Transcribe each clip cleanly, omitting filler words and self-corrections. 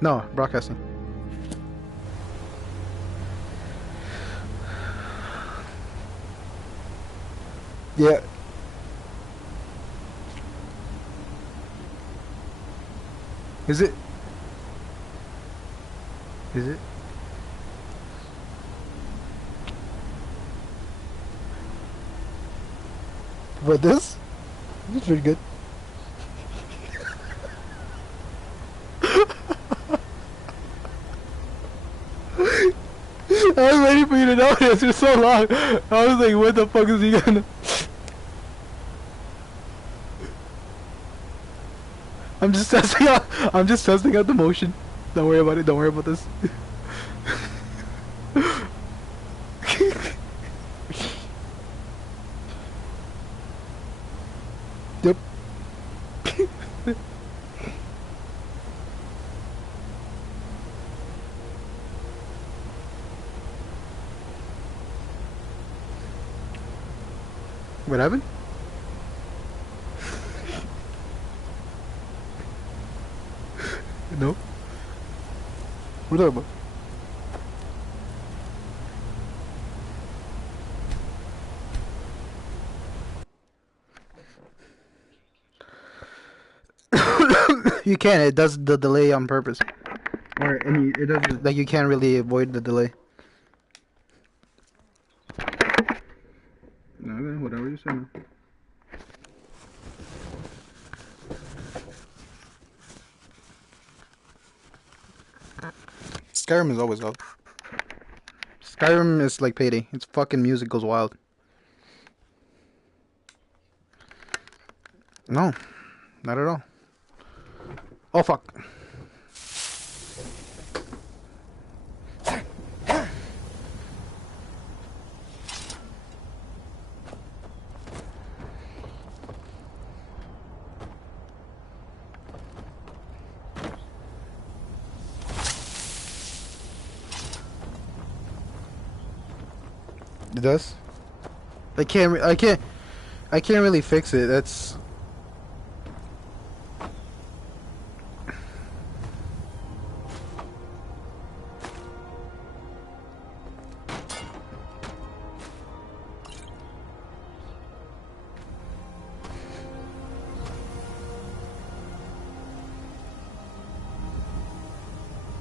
No, broadcasting. Yeah. Is it? Is it? But this? This is pretty good. I was waiting for you to notice for so long. I was like, what the fuck is he gonna... I'm just testing out. I'm just testing out the motion. Don't worry about it. Don't worry about this. Yep. What happened? No. What are you talking about? You can. It does the delay on purpose. Or any. It does like you can't really avoid the delay. No, whatever you say. Man. Skyrim is always up. Skyrim is like Payday. Its fucking music goes wild. No, not at all. Oh fuck. It does. I can't really fix it. That's.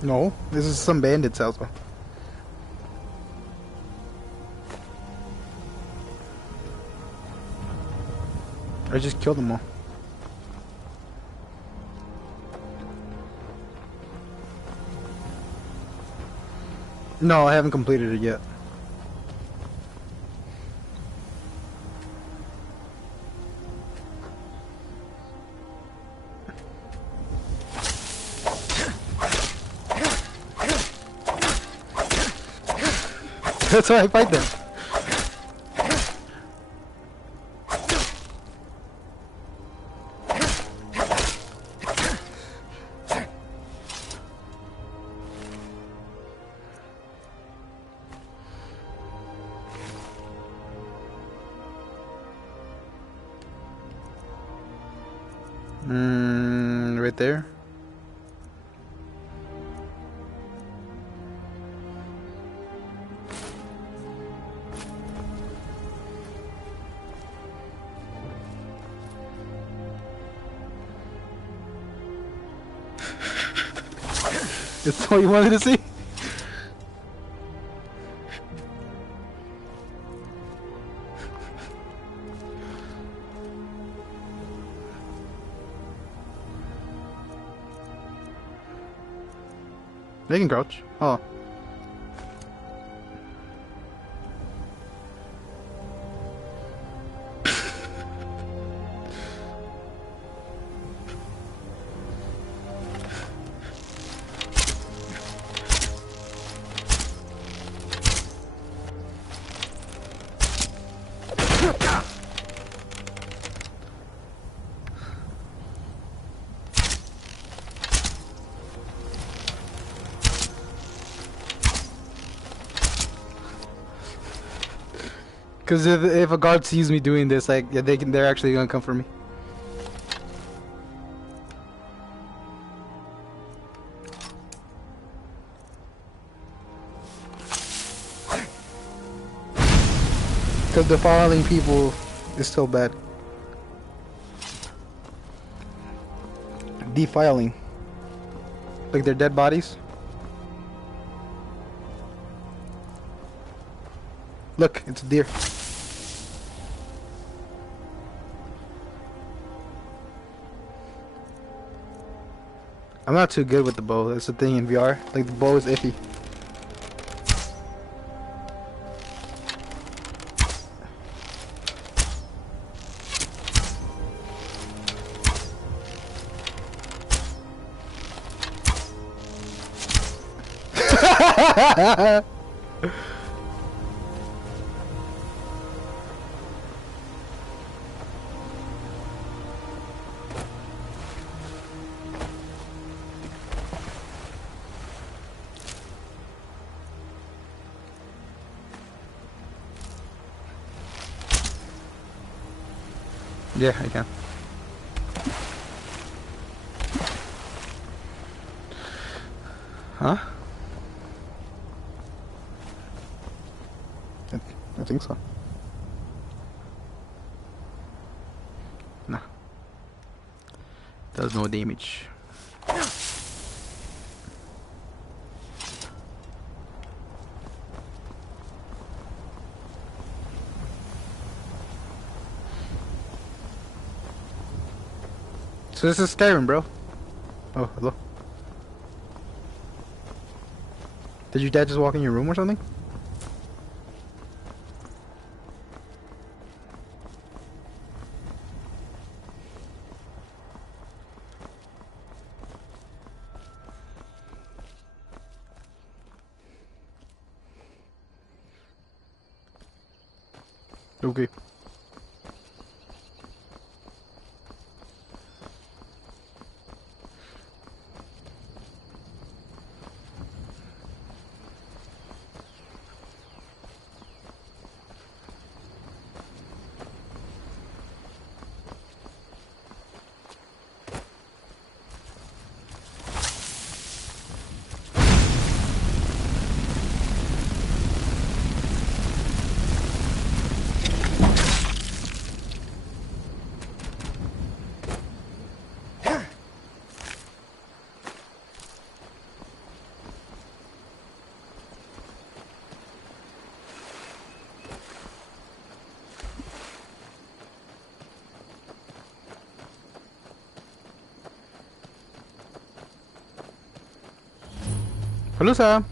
No, this is some bandits house. I just killed them all. No, I haven't completed it yet. That's why I fight them. Right there. That's all you wanted to see? They can crouch. Oh. Because if a guard sees me doing this, like yeah, they're actually gonna come for me. Because defiling people is still bad. Defiling. Like their dead bodies. Look, it's a deer. I'm not too good with the bow. That's the thing in VR. Like the bow is iffy. Yeah, I can. Huh? I think so. Nah. Does no damage. So this is Skyrim, bro. Oh, hello. Did your dad just walk in your room or something? Okay. Hello, sir.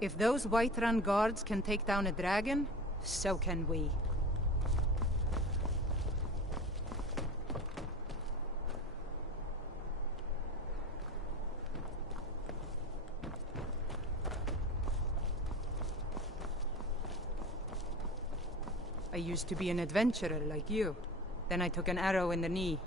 If those Whiterun guards can take down a dragon, so can we. I used to be an adventurer like you. Then I took an arrow in the knee.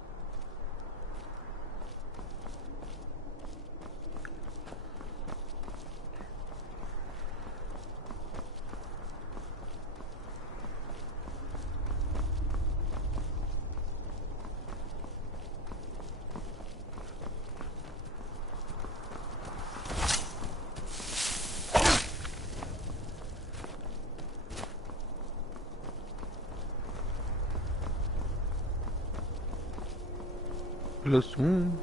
Plus 1.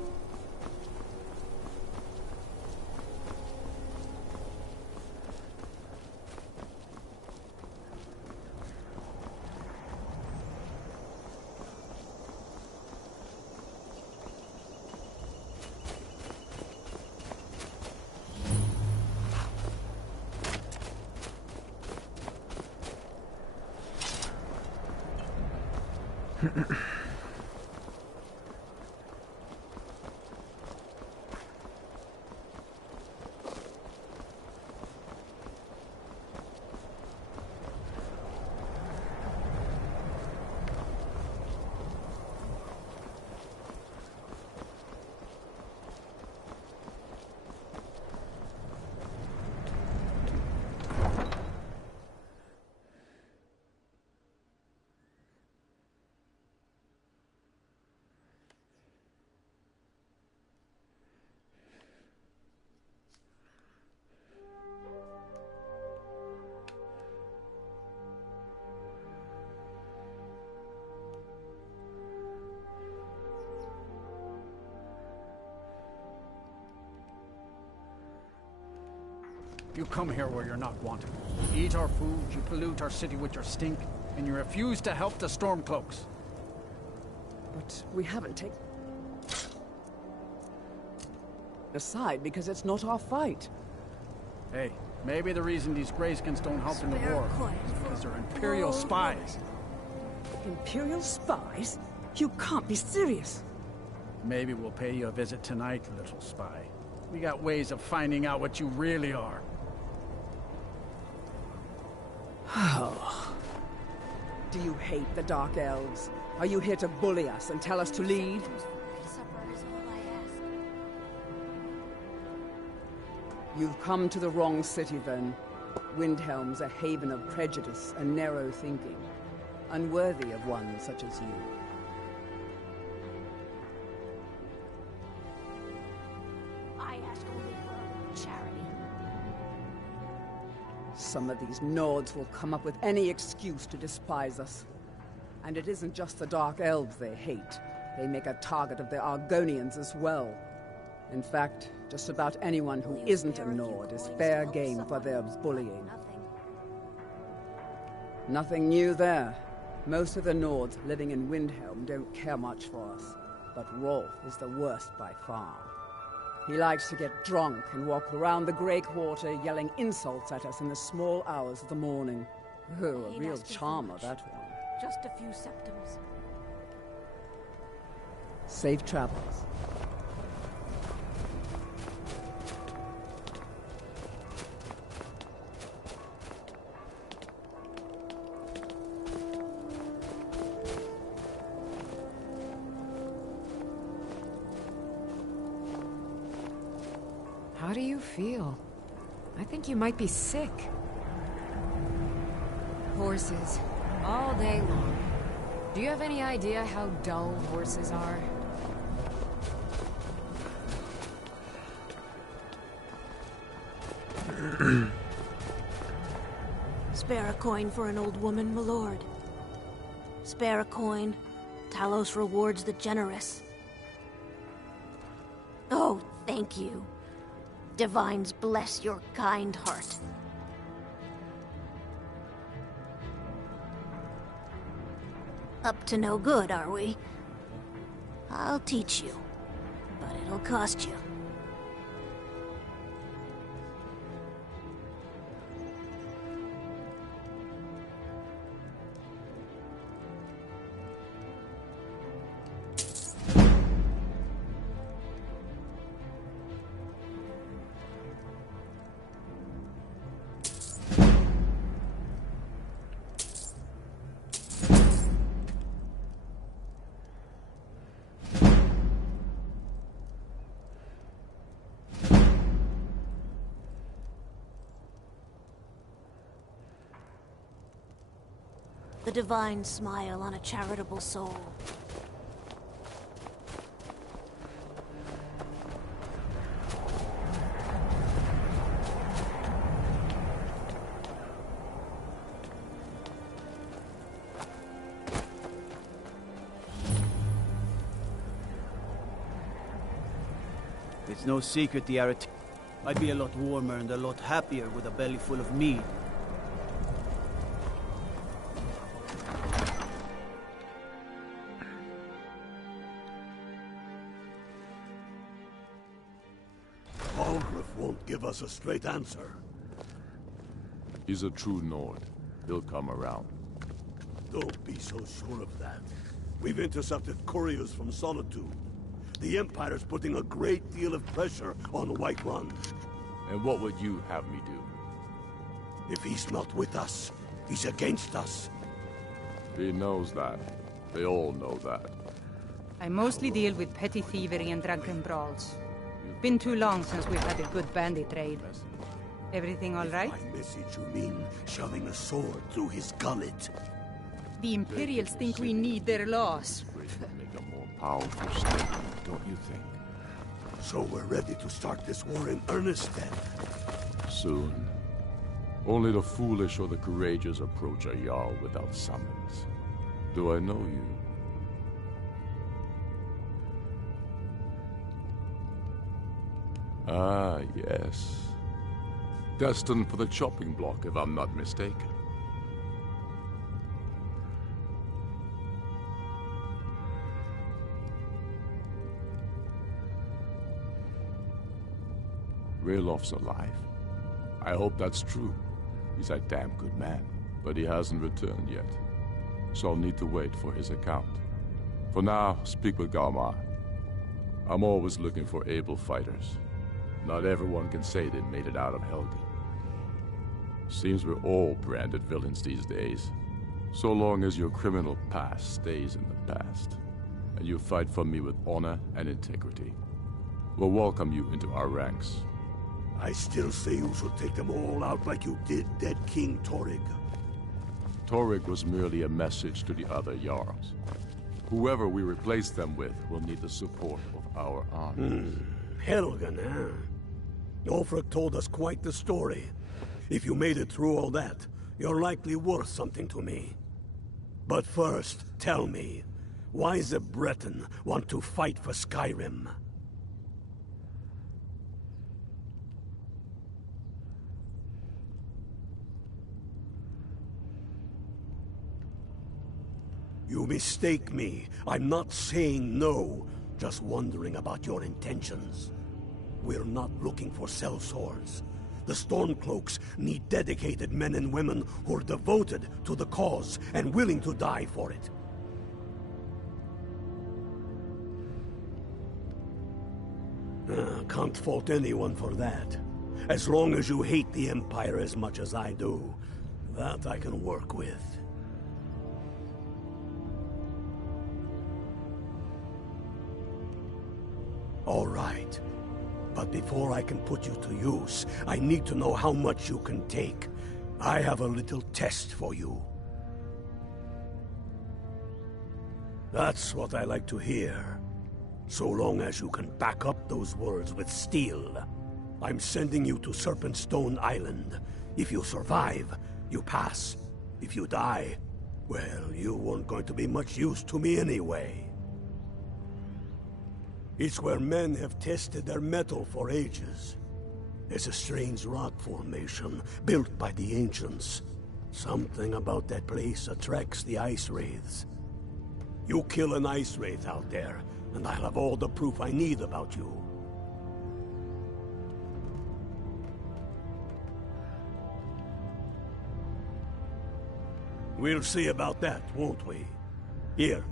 You come here where you're not wanted. You eat our food, you pollute our city with your stink, and you refuse to help the Stormcloaks. But we haven't taken aside because it's not our fight. Hey, maybe the reason these Greyskins don't help in the war is because they're Imperial spies. Imperial spies? You can't be serious. Maybe we'll pay you a visit tonight, little spy. We got ways of finding out what you really are. Oh. Do you hate the Dark Elves? Are you here to bully us and tell us to leave? You've come to the wrong city, then. Windhelm's a haven of prejudice and narrow thinking, unworthy of one such as you. I ask only for charity. Some of these Nords will come up with any excuse to despise us. And it isn't just the Dark Elves they hate. They make a target of the Argonians as well. In fact, just about anyone who isn't a Nord is fair game for their bullying. Nothing new there. Most of the Nords living in Windhelm don't care much for us. But Rolf is the worst by far. He likes to get drunk and walk around the Grey Quarter yelling insults at us in the small hours of the morning. Oh, a real charmer, that one. Just a few septums. Safe travels. How do you feel? I think you might be sick. Horses. All day long. Do you have any idea how dull horses are? Spare a coin for an old woman, my lord. Spare a coin. Talos rewards the generous. Oh, thank you. Divines bless your kind heart. Up to no good, are we? I'll teach you, but it'll cost you. The divine smile on a charitable soul. It's no secret the Arat... I'd be a lot warmer and a lot happier with a belly full of meat. Balgruuf won't give us a straight answer. He's a true Nord. He'll come around. Don't be so sure of that. We've intercepted couriers from Solitude. The Empire's putting a great deal of pressure on Whiterun. And what would you have me do? If he's not with us, he's against us. He knows that. They all know that. I mostly deal with petty thievery and drunken brawls. Been too long since we've had a good bandit trade. Everything all right? By message you mean shoving a sword through his gullet. The Imperials think we need their laws. Make a more powerful statement, don't you think? So we're ready to start this war in earnest then? Soon. Only the foolish or the courageous approach a Jarl without summons. Do I know you? Ah, yes. Destined for the chopping block, if I'm not mistaken. Raylof's alive. I hope that's true. He's a damn good man, but he hasn't returned yet. So I'll need to wait for his account. For now, speak with Galmar. I'm always looking for able fighters. Not everyone can say they made it out of Helgen. Seems we're all branded villains these days. So long as your criminal past stays in the past, and you fight for me with honor and integrity, we'll welcome you into our ranks. I still say you should take them all out like you did dead King Torygg. Torygg was merely a message to the other Jarls. Whoever we replace them with will need the support of our army. Helgen, huh? Ulfric told us quite the story. If you made it through all that, you're likely worth something to me. But first, tell me, why the Breton want to fight for Skyrim? You mistake me. I'm not saying no, just wondering about your intentions. We're not looking for sellswords. The Stormcloaks need dedicated men and women who are devoted to the cause and willing to die for it. Can't fault anyone for that. As long as you hate the Empire as much as I do, that I can work with. All right. But before I can put you to use, I need to know how much you can take. I have a little test for you. That's what I like to hear. So long as you can back up those words with steel. I'm sending you to Serpentstone Island. If you survive, you pass. If you die, well, you weren't going to be much use to me anyway. It's where men have tested their metal for ages. There's a strange rock formation built by the ancients. Something about that place attracts the ice wraiths. You kill an ice wraith out there, and I'll have all the proof I need about you. We'll see about that, won't we? Here,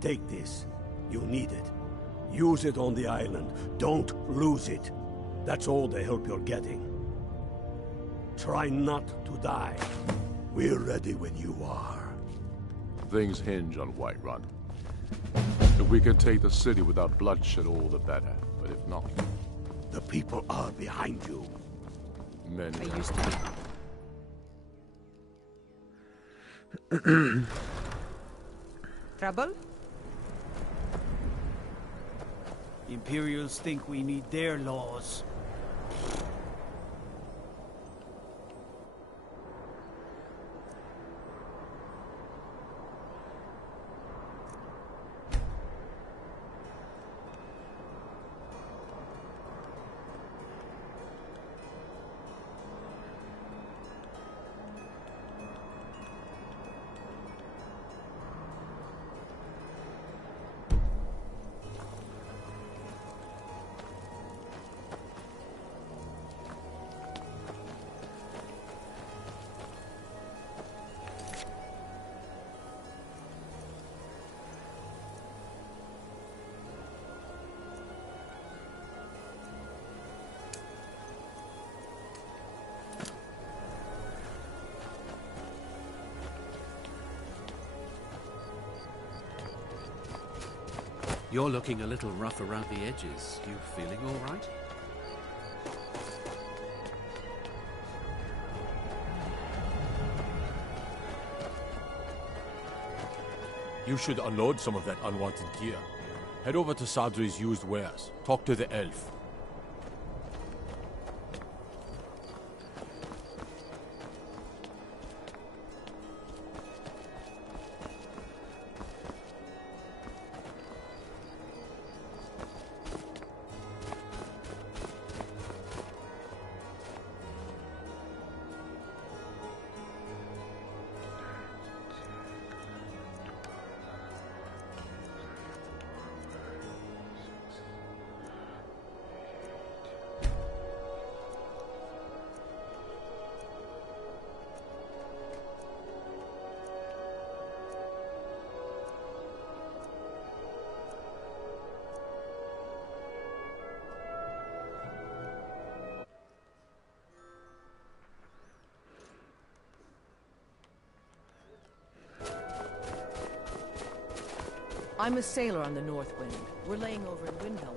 take this. You'll need it. Use it on the island. Don't lose it. That's all the help you're getting. Try not to die. We're ready when you are. Things hinge on Whiterun. If we can take the city without bloodshed, all the better. But if not... The people are behind you. I Many... used to be. Trouble? Imperials think we need their laws. You're looking a little rough around the edges. You feeling all right? You should unload some of that unwanted gear. Head over to Sadri's used wares. Talk to the elf. I'm a sailor on the North Wind. We're laying over in Windhelm.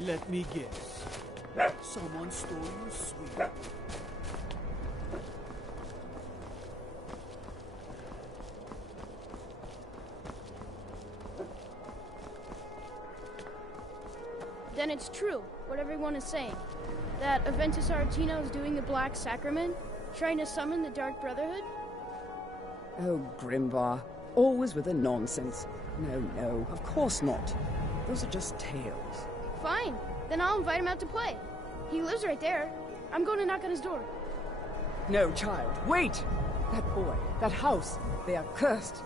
Let me guess. Someone stole your sweet. Then it's true, what everyone is saying. That Aventus Aretino is doing the Black Sacrament, trying to summon the Dark Brotherhood? Oh, Grimvar, always with the nonsense. No, of course not. Those are just tales. Fine, then I'll invite him out to play. He lives right there. I'm going to knock on his door. No, child, wait! That boy, that house, they are cursed.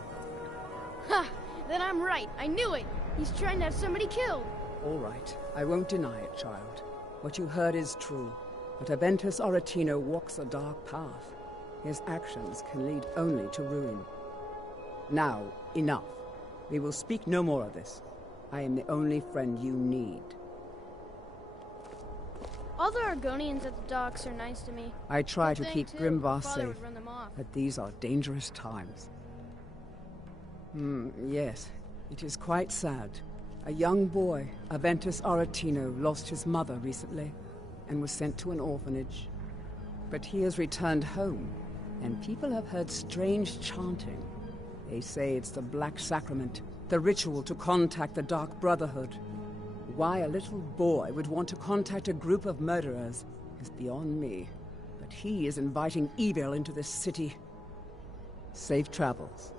Ha! Then I'm right, I knew it! He's trying to have somebody killed. All right, I won't deny it, child. What you heard is true. But Aventus Aretino walks a dark path. His actions can lead only to ruin. Now, enough. We will speak no more of this. I am the only friend you need. All the Argonians at the docks are nice to me. I try to Good keep thing, too. Grimvar Father safe, would run them off. but these are dangerous times. Yes, it is quite sad. A young boy, Aventus Aretino, lost his mother recently and was sent to an orphanage. But he has returned home, and people have heard strange chanting. They say it's the Black Sacrament, the ritual to contact the Dark Brotherhood. Why a little boy would want to contact a group of murderers is beyond me. But he is inviting evil into this city. Safe travels.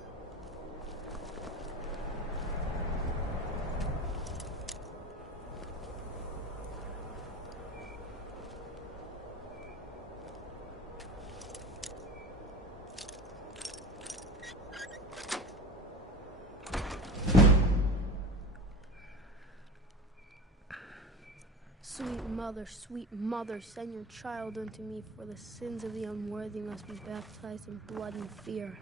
Sweet mother, send your child unto me, for the sins of the unworthy must be baptized in blood and fear.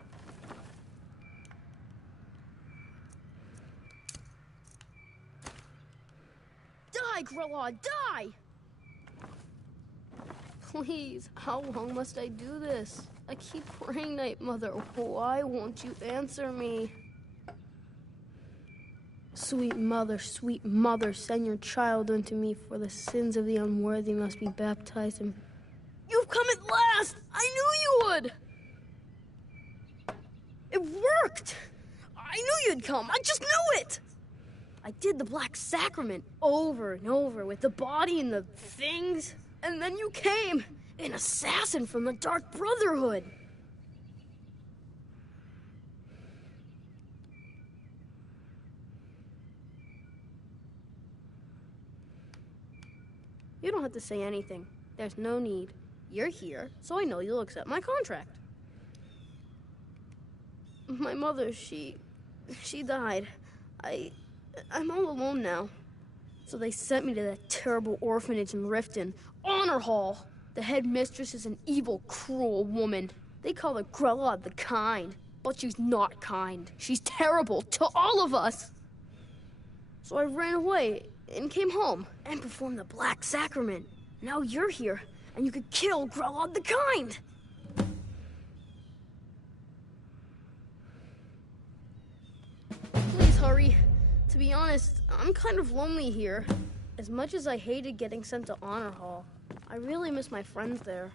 Die, Grelod, die! Please, how long must I do this? I keep praying, Night Mother. Why won't you answer me? sweet mother, send your child unto me, for the sins of the unworthy must be baptized in... You've come at last! I knew you would! It worked! I knew you'd come, I just knew it! I did the Black Sacrament over and over with the body and the things, and then you came, an assassin from the Dark Brotherhood. You don't have to say anything. There's no need. You're here, so I know you'll accept my contract. My mother, she died. I'm all alone now. So they sent me to that terrible orphanage in Riften, Honor Hall. The headmistress is an evil, cruel woman. They call her Grella the Kind, but she's not kind. She's terrible to all of us. So I ran away and came home and performed the Black Sacrament. Now you're here, and you could kill Grella the Kind. Please hurry. To be honest, I'm kind of lonely here. As much as I hated getting sent to Honor Hall, I really miss my friends there.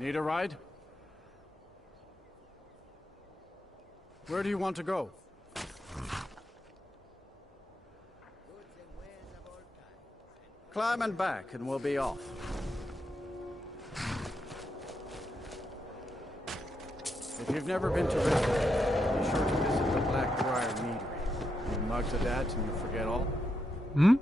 Need a ride? Where do you want to go? Climb and back, and we'll be off. If you've never been to Riften, be sure to visit the Blackbriar Meadery. You mug to that and you forget all? Hmm?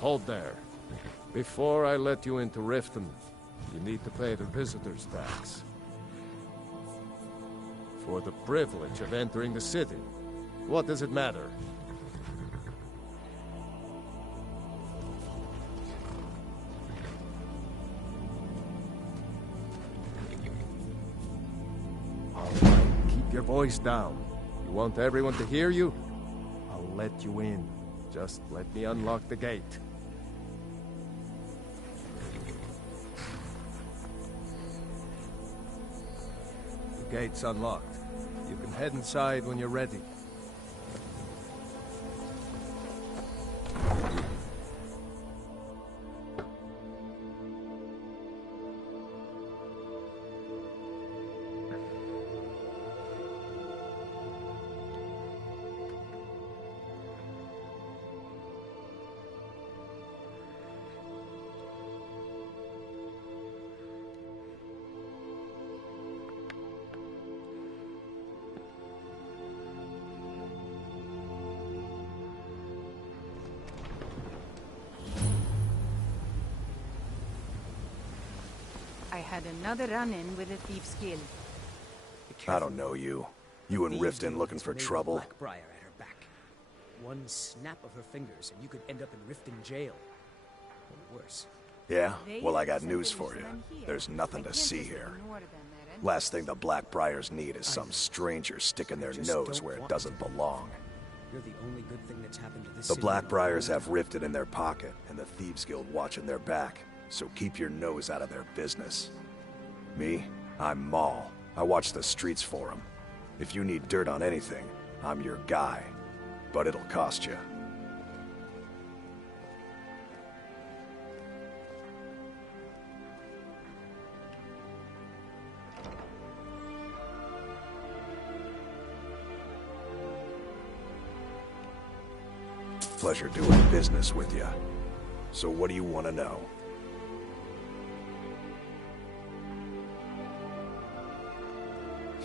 Hold there. Before I let you into Riften, you need to pay the visitor's tax. For the privilege of entering the city. What does it matter? All right, keep your voice down. You want everyone to hear you? I'll let you in. Just let me unlock the gate. The gate's unlocked. You can head inside when you're ready. Had another run-in with a thief's guild. I don't know you. You and Riften looking for trouble? Blackbriar at her back. One snap of her fingers and you could end up in Riften jail. Or worse. Yeah? Well, I got news for you. There's nothing to see here. Last thing the Blackbriars need is some stranger sticking their nose where it doesn't belong. You're the only good thing that's happened to this The city. Blackbriars have Riften in their pocket, and the Thieves Guild watching their back, so keep your nose out of their business. Me? I'm Maul. I watch the streets for them. If you need dirt on anything, I'm your guy. But it'll cost you. Pleasure doing business with you. So what do you want to know?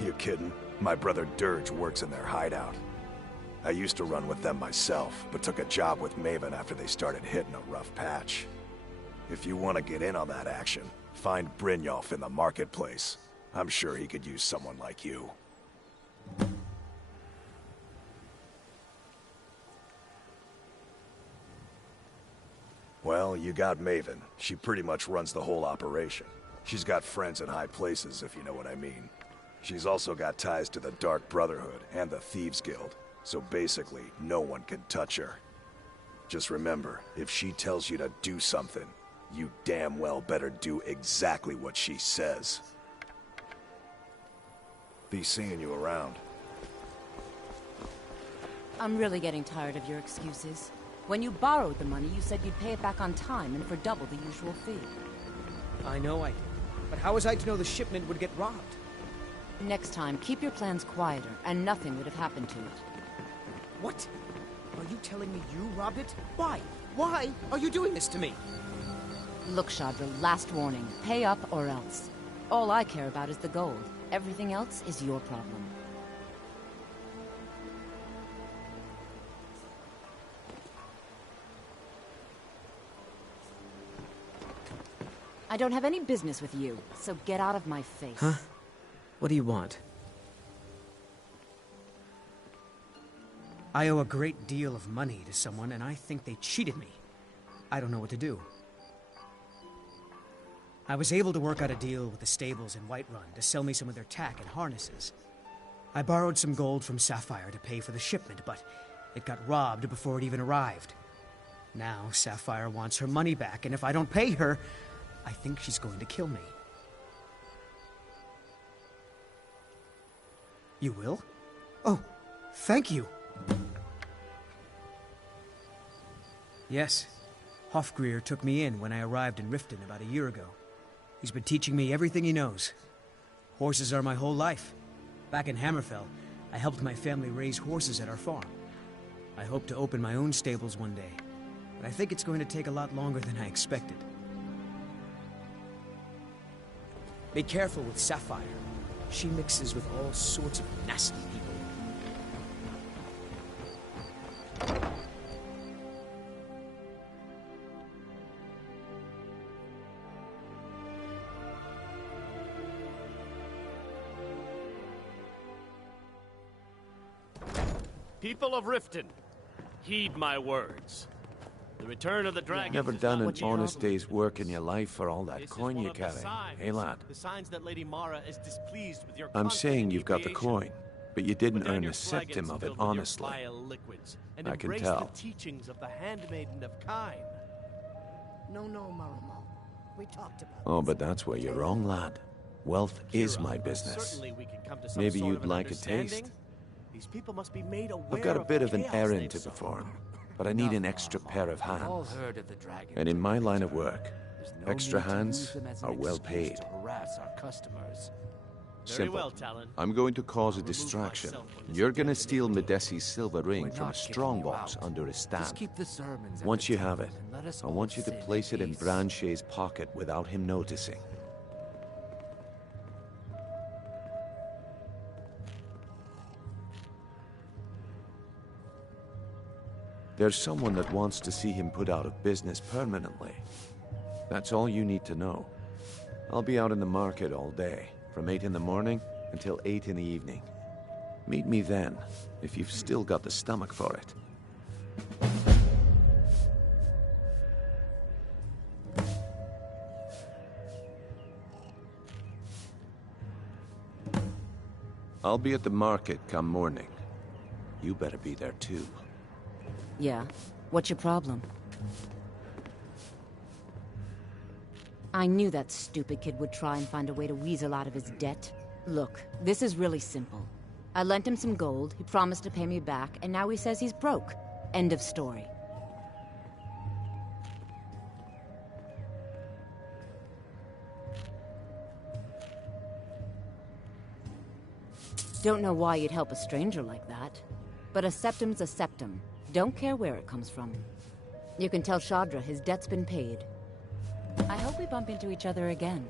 You kidding? My brother Dirge works in their hideout. I used to run with them myself, but took a job with Maven after they started hitting a rough patch. If you want to get in on that action, find Brynjolf in the marketplace. I'm sure he could use someone like you. Well, you got Maven. She pretty much runs the whole operation. She's got friends in high places, if you know what I mean. She's also got ties to the Dark Brotherhood and the Thieves Guild, so basically, no one can touch her. Just remember, if she tells you to do something, you damn well better do exactly what she says. Be seeing you around. I'm really getting tired of your excuses. When you borrowed the money, you said you'd pay it back on time and for double the usual fee. I know I did. But how was I to know the shipment would get robbed? Next time, keep your plans quieter, and nothing would have happened to it. What? Are you telling me you robbed it? Why? Why are you doing this to me? Look, Shadra, last warning. Pay up or else. All I care about is the gold. Everything else is your problem. I don't have any business with you, so get out of my face. Huh? What do you want? I owe a great deal of money to someone, and I think they cheated me. I don't know what to do. I was able to work out a deal with the stables in Whiterun to sell me some of their tack and harnesses. I borrowed some gold from Sapphire to pay for the shipment, but it got robbed before it even arrived. Now Sapphire wants her money back, and if I don't pay her, I think she's going to kill me. You will? Oh, thank you. Yes. Hofgrir took me in when I arrived in Riften about a year ago. He's been teaching me everything he knows. Horses are my whole life. Back in Hammerfell, I helped my family raise horses at our farm. I hope to open my own stables one day, but I think it's going to take a lot longer than I expected. Be careful with Sapphire. She mixes with all sorts of nasty people. People of Riften, heed my words. The return of the dragon. Never done an honest day's work in your life for all that coin you carry, hey lad? The signs that Lady Mara is displeased with your I'm saying you've got the engagement. coin, but you didn't Put down earn your a septim flagons of it filled with your honestly. vile liquids, and I can embrace tell. the teachings of the Handmaiden of Kine. No, Marumo. We talked about Oh, but that's where you're wrong, lad. Wealth is my business. Certainly we can come to some Maybe sort you'd of an like a understanding. taste. These people must be made aware I've got a of bit the of an chaos errand they've to sown. perform, but I need an extra pair of All hands. heard of the dragon. And in my line of work, No extra need to use hands them as an are well excuse paid. to harass our customers. Very Simple. well, Talon. I'm going to cause a distraction. You're gonna steal Medesi's silver ring from a not kicking strongbox you out. under his Just stand. keep the sermons at Once the you have temple it, and let us I all want you to sit in place it in peace. Branché's pocket without him noticing. There's someone that wants to see him put out of business permanently. That's all you need to know. I'll be out in the market all day, from 8 in the morning until 8 in the evening. Meet me then, if you've still got the stomach for it. I'll be at the market come morning. You better be there too. Yeah? What's your problem? I knew that stupid kid would try and find a way to weasel out of his debt. Look, this is really simple. I lent him some gold, he promised to pay me back, and now he says he's broke. End of story. Don't know why you'd help a stranger like that. But a septum's a septum. Don't care where it comes from. You can tell Shadra his debt's been paid. I hope we bump into each other again.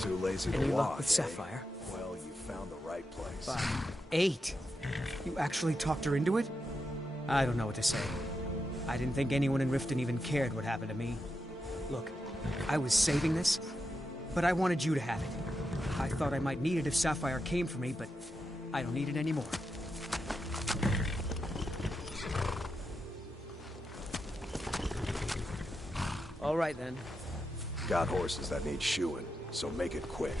Too lazy to Any luck walk, with eh? Sapphire? Well, you found the right place. But 8? You actually talked her into it? I don't know what to say. I didn't think anyone in Riften even cared what happened to me. Look, I was saving this, but I wanted you to have it. I thought I might need it if Sapphire came for me, but I don't need it anymore. All right, then. Got horses that need shoeing, so make it quick.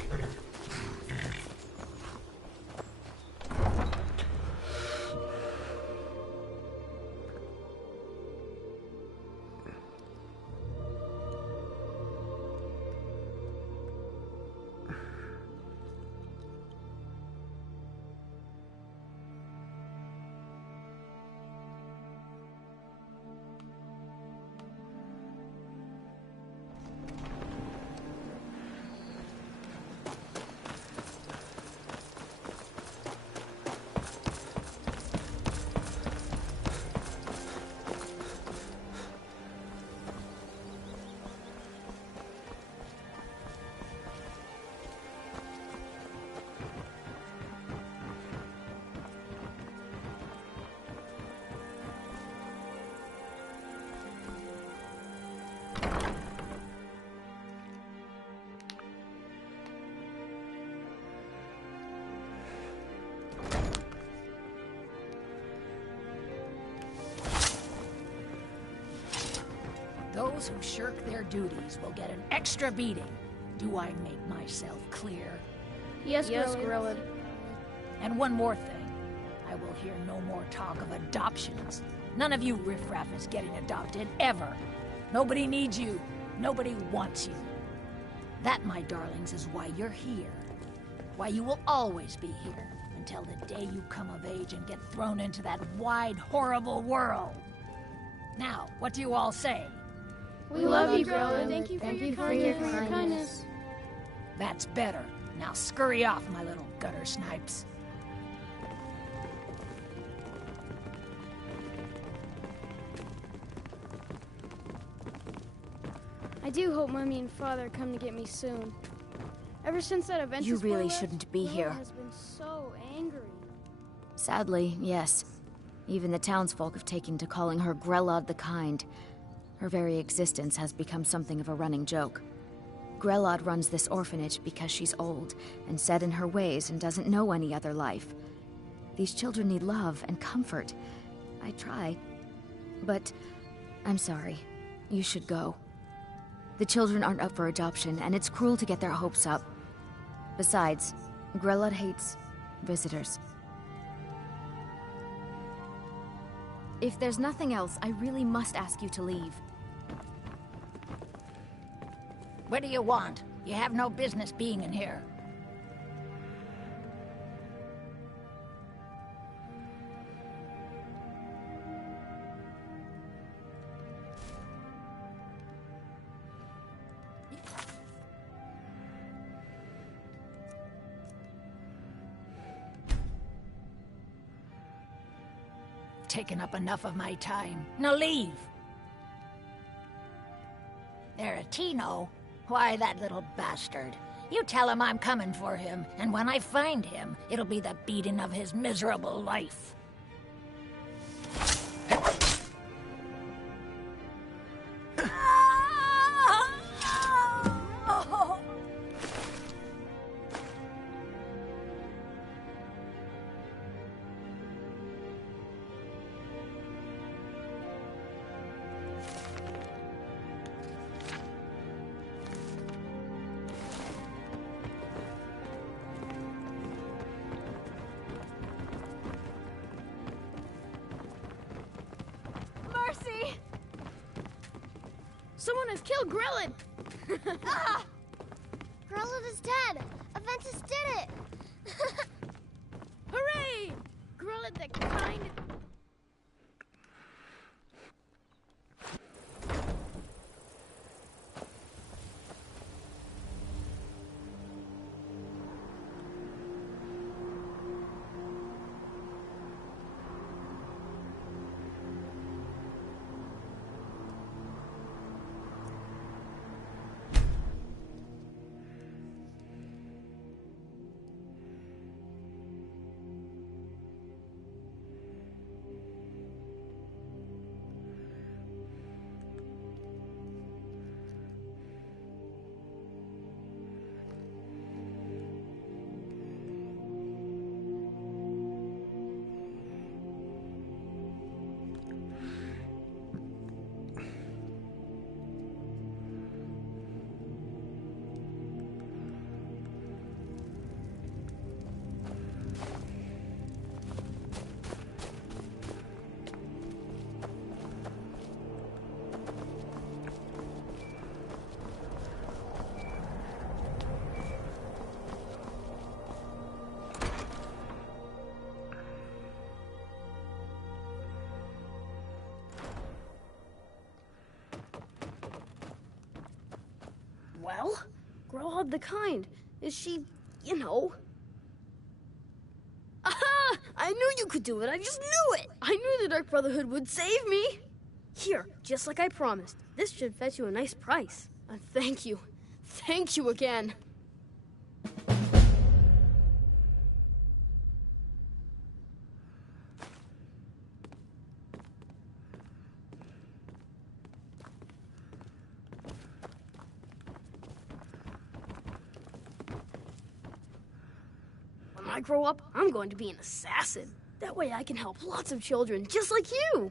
Those who shirk their duties will get an extra beating. Do I make myself clear? Yes, Grelod. And one more thing. I will hear no more talk of adoptions. None of you riffraff is getting adopted, ever. Nobody needs you. Nobody wants you. That, my darlings, is why you're here. Why you will always be here, until the day you come of age and get thrown into that wide, horrible world. Now, what do you all say? We love you, Grelod. Thank you for your kindness. That's better. Now scurry off, my little gutter snipes. I do hope Mommy and Father come to get me soon. Ever since that event, You really shouldn't be here. has been so angry. Sadly, yes. Even the townsfolk have taken to calling her Grelod the Kind. Her very existence has become something of a running joke. Grelod runs this orphanage because she's old and set in her ways and doesn't know any other life. These children need love and comfort. I try, but I'm sorry. You should go. The children aren't up for adoption, and it's cruel to get their hopes up. Besides, Grelod hates visitors. If there's nothing else, I really must ask you to leave. What do you want? You have no business being in here. Taken up enough of my time. Now leave! Aretino? Why, that little bastard. You tell him I'm coming for him, and when I find him, it'll be the beating of his miserable life. Someone has killed Grelod! Ah! Grelod is dead! Aventus did it! Hooray! Grelod the kind... Well, Grelod the kind. Is she, you know... Aha! I knew you could do it. I just knew it. I knew the Dark Brotherhood would save me. Here, just like I promised. This should fetch you a nice price. And thank you. Thank you again. When I grow up, I'm going to be an assassin. That way I can help lots of children, just like you.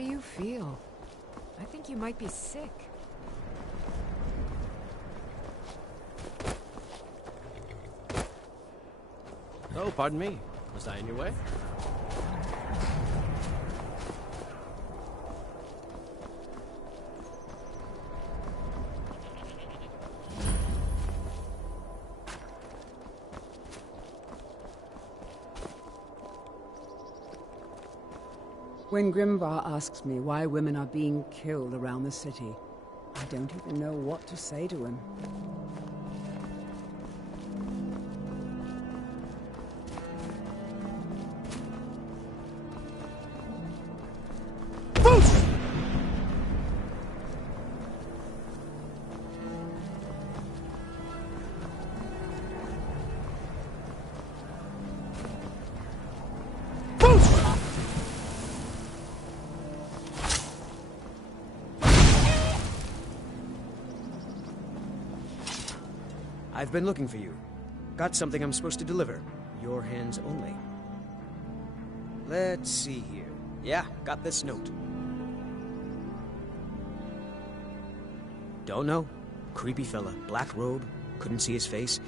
do you feel? I think you might be sick. Oh, pardon me. Was I in your way? When Grimvar asks me why women are being killed around the city, I don't even know what to say to him. I've been looking for you. Got something I'm supposed to deliver. Your hands only. Let's see here. Yeah, got this note. Don't know. Creepy fella. Black robe. Couldn't see his face.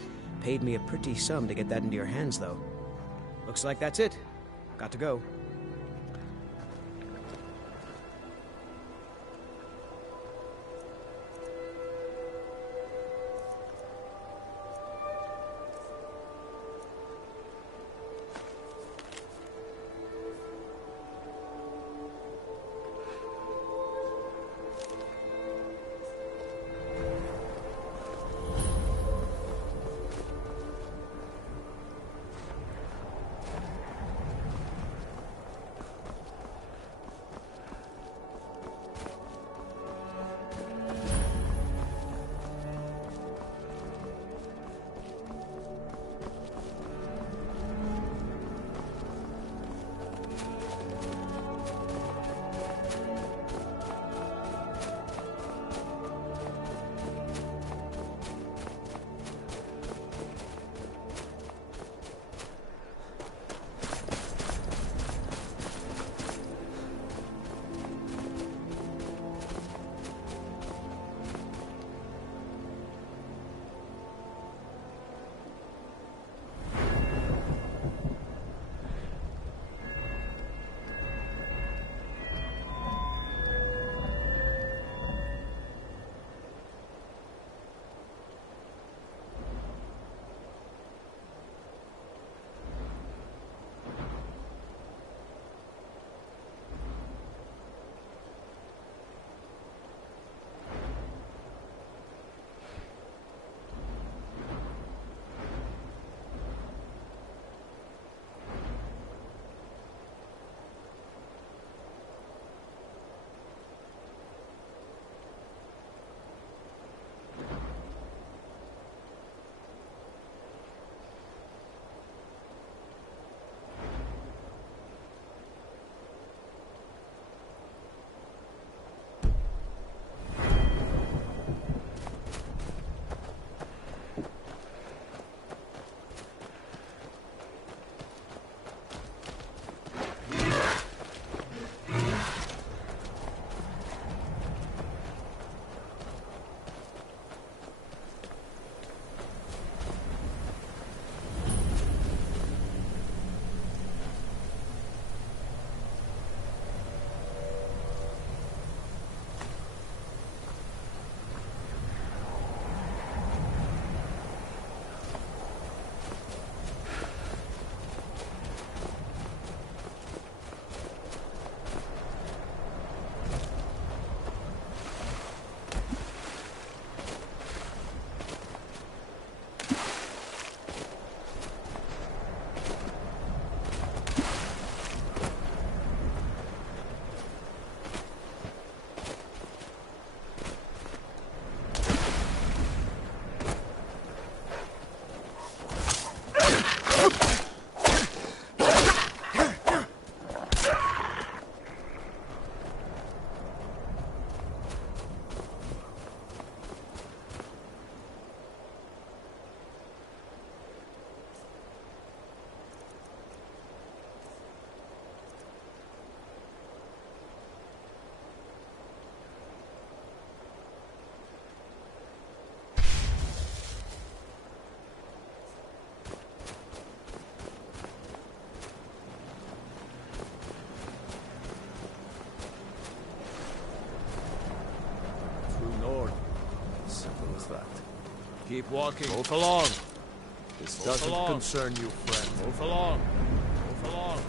Paid me a pretty sum to get that into your hands, though. Looks like that's it. Got to go. was that? Keep walking. Move along. This Move doesn't along. concern you, friend. Move along. Move along.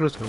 그렇죠.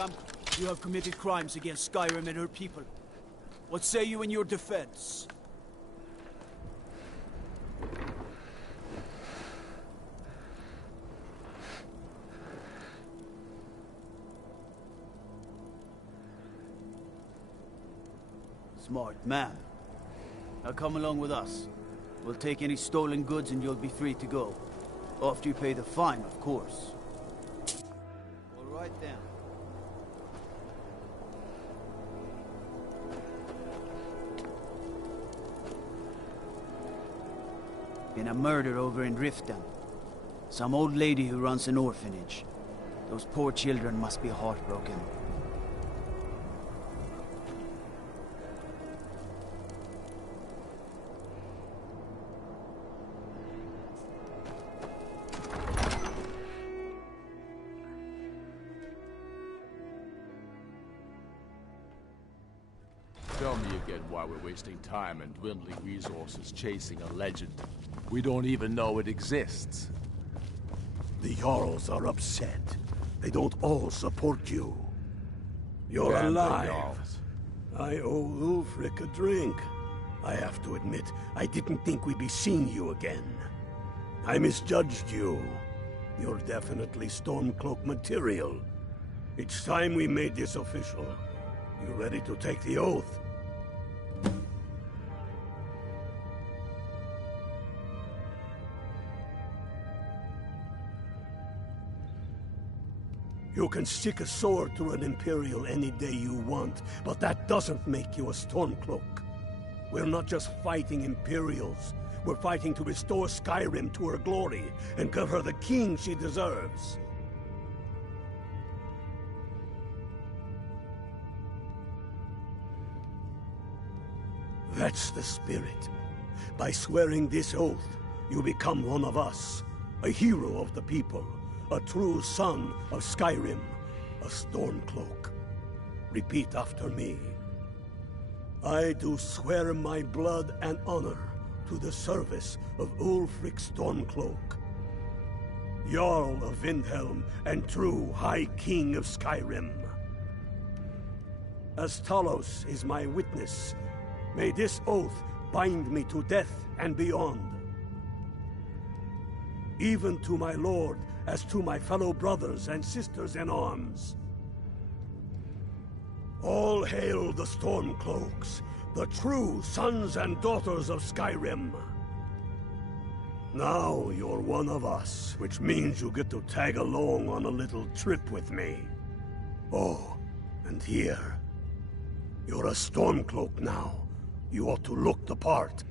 Come. You have committed crimes against Skyrim and her people. What say you in your defense? Smart man. Now come along with us. We'll take any stolen goods and you'll be free to go. After you pay the fine, of course. All right then. Been a murder over in Riften. Some old lady who runs an orphanage. Those poor children must be heartbroken. Tell me again why we're wasting time and dwindling resources chasing a legend. We don't even know it exists. The Jarls are upset. They don't all support you. You're Damn the alive. Jarls. I owe Ulfric a drink. I have to admit, I didn't think we'd be seeing you again. I misjudged you. You're definitely Stormcloak material. It's time we made this official. You ready to take the oath? You can stick a sword through an Imperial any day you want, but that doesn't make you a Stormcloak. We're not just fighting Imperials. We're fighting to restore Skyrim to her glory and give her the king she deserves. That's the spirit. By swearing this oath, you become one of us, a hero of the people. A true son of Skyrim, a Stormcloak. Repeat after me. I do swear my blood and honor to the service of Ulfric Stormcloak, Jarl of Windhelm and true High King of Skyrim. As Talos is my witness, may this oath bind me to death and beyond. Even to my lord, as to my fellow brothers and sisters in arms. All hail the Stormcloaks, the true sons and daughters of Skyrim. Now you're one of us, which means you get to tag along on a little trip with me. Oh, and here. You're a Stormcloak now. You ought to look the part.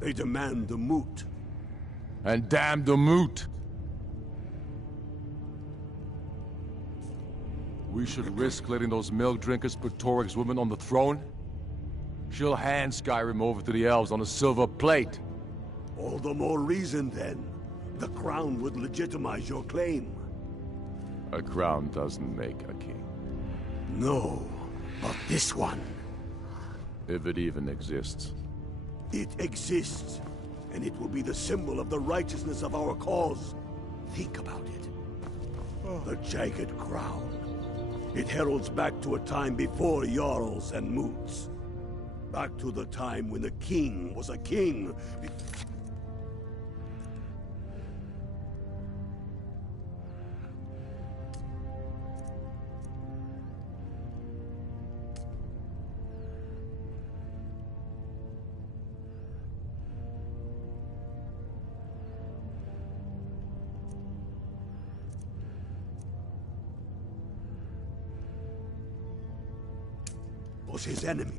They demand the moot. And damn the moot! We should risk letting those milk drinkers put Toryg's woman on the throne? She'll hand Skyrim over to the elves on a silver plate. All the more reason, then. The crown would legitimize your claim. A crown doesn't make a king. No, but this one. If it even exists. It exists, and it will be the symbol of the righteousness of our cause. Think about it. The jagged crown. It heralds back to a time before Jarls and Moots. Back to the time when the king was a king. Was his enemy.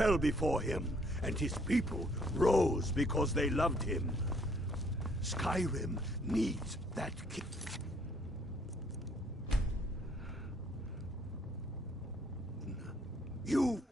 fell before him, and his people rose because they loved him. Skyrim needs that king. You